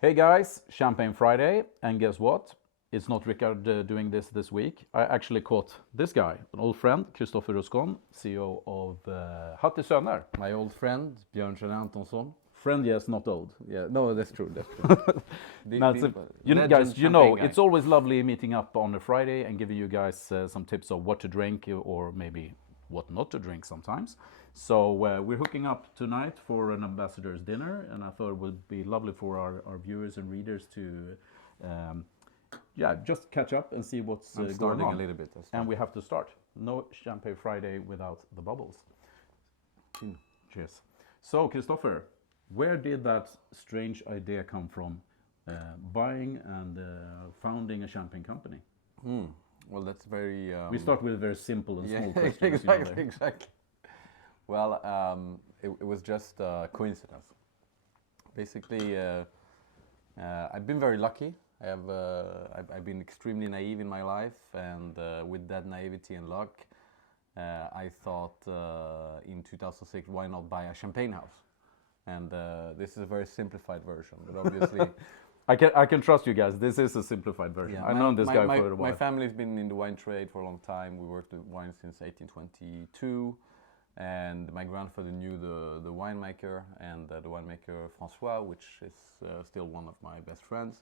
Hey guys, Champagne Friday, and guess what? It's not Rickard doing this week. I actually caught this guy, an old friend, Kristoffer Ruscon, CEO of Hatt Söner. My old friend, Björn Antonsson. Friend, yes, not old. Yeah, no, that's true. That's true. Now, guys, you know, it's always lovely meeting up on a Friday and giving you guys some tips of what to drink or maybe what not to drink sometimes. So we're hooking up tonight for an ambassador's dinner, and I thought it would be lovely for our viewers and readers to, just catch up and see what's going on. A little bit. And we have to start. No Champagne Friday without the bubbles. Cheers. So, Kristoffer, where did that strange idea come from, buying and founding a champagne company? Well, that's very. We start with a very simple and small questions. Exactly, exactly. Well, it was just a coincidence. Basically, I've been very lucky. I've been extremely naive in my life, and with that naivety and luck, I thought in 2006, why not buy a champagne house? And this is a very simplified version, but obviously. I can trust you guys. This is a simplified version. Yeah, I've known this guy for a while. My family's been in the wine trade for a long time. We worked with wine since 1822. And my grandfather knew the winemaker, and the winemaker François, which is still one of my best friends.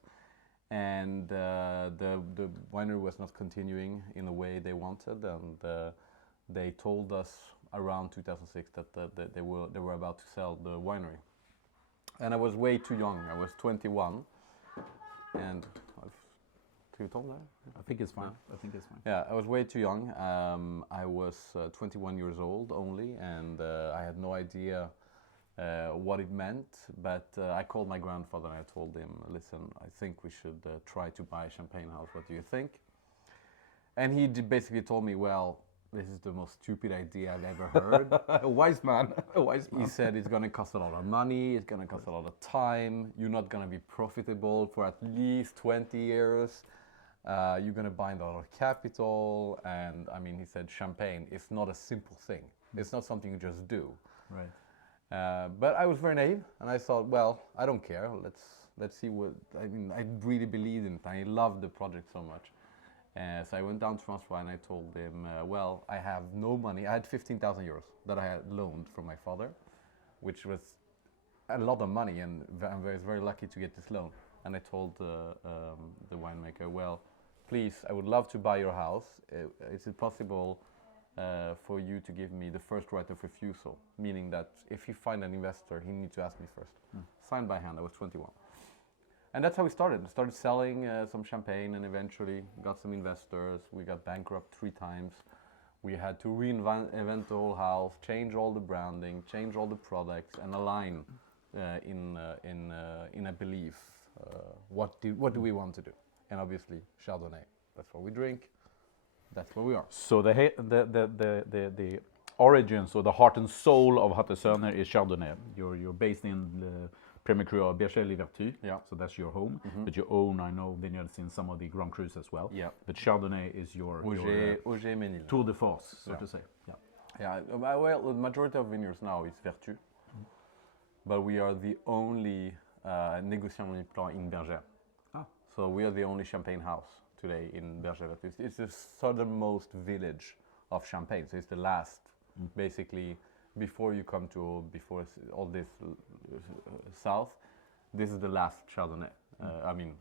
And the winery was not continuing in the way they wanted, and they told us around 2006 that they were about to sell the winery. And I was way too young. I was 21, and too tall there? I think it's fine. I think it's fine. Yeah, I was way too young. I was 21 years old only, and I had no idea what it meant. But I called my grandfather and I told him, listen, I think we should try to buy a champagne house. What do you think? And he basically told me, well, this is the most stupid idea I've ever heard. A wise man. A wise man. He said it's going to cost a lot of money, it's going to cost a lot of time, you're not going to be profitable for at least 20 years. You're going to bind a lot of capital, and I mean, he said champagne is not a simple thing. It's not something you just do. Right. But I was very naive, and I thought, well, I don't care. Let's see what. I mean, I really believed in it. I loved the project so much. So I went down to François and I told him, well, I have no money. I had 15,000 euros that I had loaned from my father, which was a lot of money, and I was very lucky to get this loan. And I told the winemaker, well, please, I would love to buy your house. Is it possible for you to give me the first right of refusal? Meaning that if you find an investor, he needs to ask me first. Signed by hand, I was 21. And that's how we started. We started selling some champagne and eventually got some investors. We got bankrupt 3 times. We had to reinvent the whole house, change all the branding, change all the products, and align in a belief. What do we want to do? And obviously Chardonnay. That's what we drink. That's where we are. So the origins or the heart and soul of Hatt Söner is Chardonnay. You're based in the Premier Cru of Berger-les-Vertus. Yeah. So that's your home. But you own, I know, vineyards in some of the Grand Crus as well. Yeah. But Chardonnay is your Auger-Ménil. tour de force, so to say. Yeah. Yeah. Well, the majority of vineyards now is Vertus, but we are the only négociant Moniplan in Berger. So we are the only champagne house today in Berger-les-Vertus. It's the southernmost village of Champagne. So it's the last, basically, before you come to all this south. This is the last Chardonnay. I mean,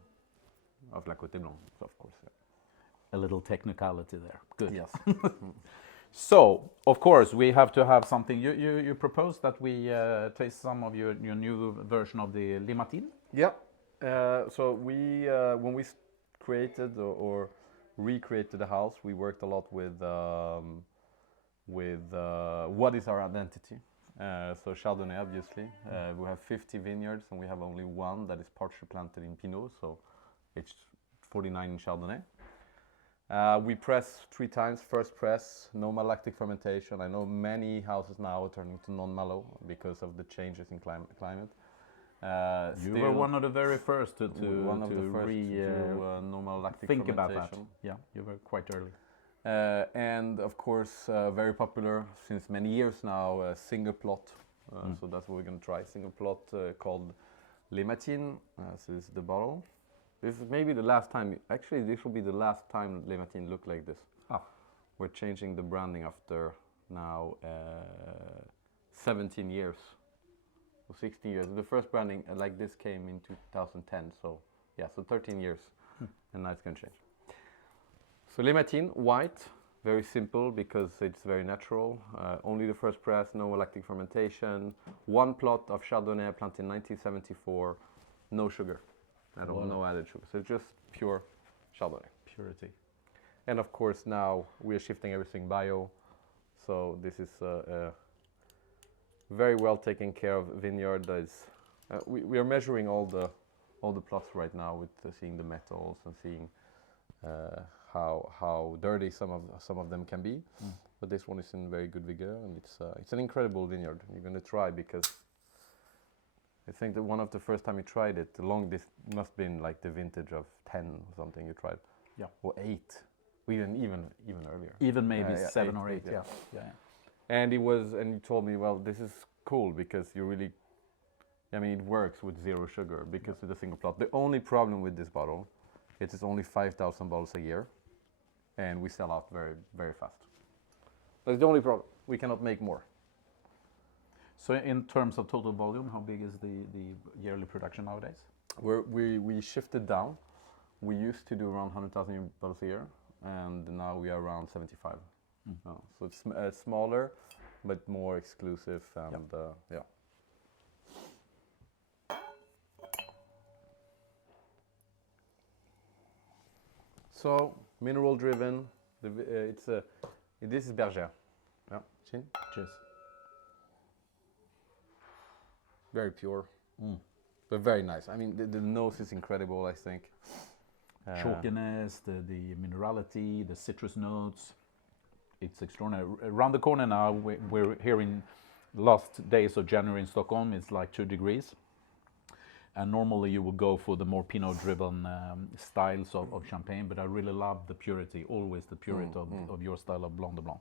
of La Côte Blanche, of course. Yeah. A little technicality there. Good. Yes. So, of course, we have to have something. You proposed that we taste some of your new version of the Limatin. Yeah. So we, when we created or recreated the house, we worked a lot with what is our identity. So Chardonnay, obviously. We have 50 vineyards, and we have only one that is partially planted in Pinot, so it's 49 in Chardonnay. We press 3 times. First press, no malolactic fermentation. I know many houses now are turning to non-malo because of the changes in climate. You were one of the very first to no malolactic think fermentation. about that. Yeah, you were quite early. And of course, very popular since many years now, single plot. So that's what we're going to try. Single plot called Les Matines, so this is the bottle. This is maybe the last time, actually this will be the last time Les Matines look like this. Ah. We're changing the branding after now 17 years, or 16 years. The first branding like this came in 2010, so yeah, so 13 years, and now it's going to change. So Les Matines, white, very simple because it's very natural. Only the first press, no lactic fermentation. One plot of Chardonnay planted in 1974, no sugar at all, no added sugar. So just pure Chardonnay. Purity. And of course now we are shifting everything bio. So this is a very well taken care of vineyard. That is, we are measuring all the plots right now with seeing the metals and seeing how dirty some of them can be, but this one is in very good vigor, and it's an incredible vineyard. You're going to try because I think that one of the first time you tried it, this must have been like the vintage of 10 or something you tried, or 8, even earlier. Even maybe 7 or 8. Yeah. And you told me, well, this is cool because you really, I mean, it works with 0 sugar because it's a single plot. The only problem with this bottle, it is only 5,000 bottles a year, and we sell out very, very fast. That's the only problem. We cannot make more. So in terms of total volume, how big is the yearly production nowadays? We shifted down. We used to do around 100,000 bottles a year, and now we are around 75. So it's smaller, but more exclusive, and yeah. So mineral driven. This is Bergère. Yeah. Chin. Cheers. Very pure, but very nice. I mean, the nose is incredible, I think. Chalkiness, the minerality, the citrus notes. It's extraordinary. Around the corner now, we're here in last days of January in Stockholm. It's like 2 degrees. And normally you would go for the more Pinot-driven styles of champagne, but I really love the purity, always the purity of your style of Blanc de Blanc.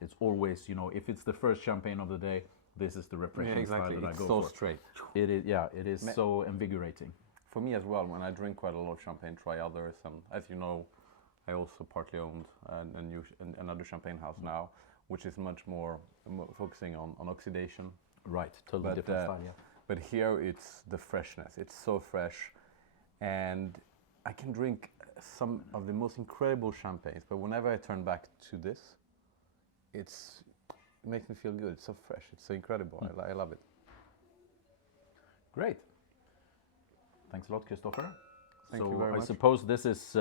It's always, if it's the first champagne of the day, this is the refreshing style that I go for. It's so straight. It is, it is so invigorating. For me as well, when I drink quite a lot of champagne, try others, and as you know, I also partly owned another champagne house now, which is much more focusing on oxidation. Right, totally different style, But here it's the freshness. It's so fresh, and I can drink some of the most incredible champagnes. But whenever I turn back to this, it makes me feel good. It's so fresh. It's so incredible. I love it. Great. Thanks a lot, Christopher. Thank you very much. I suppose this is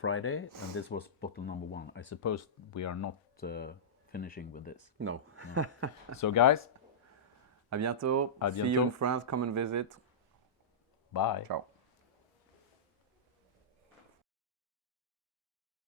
Friday, and this was bottle number 1. I suppose we are not finishing with this. No. So, guys. À bientôt. See you in France. Come and visit. Bye. Ciao.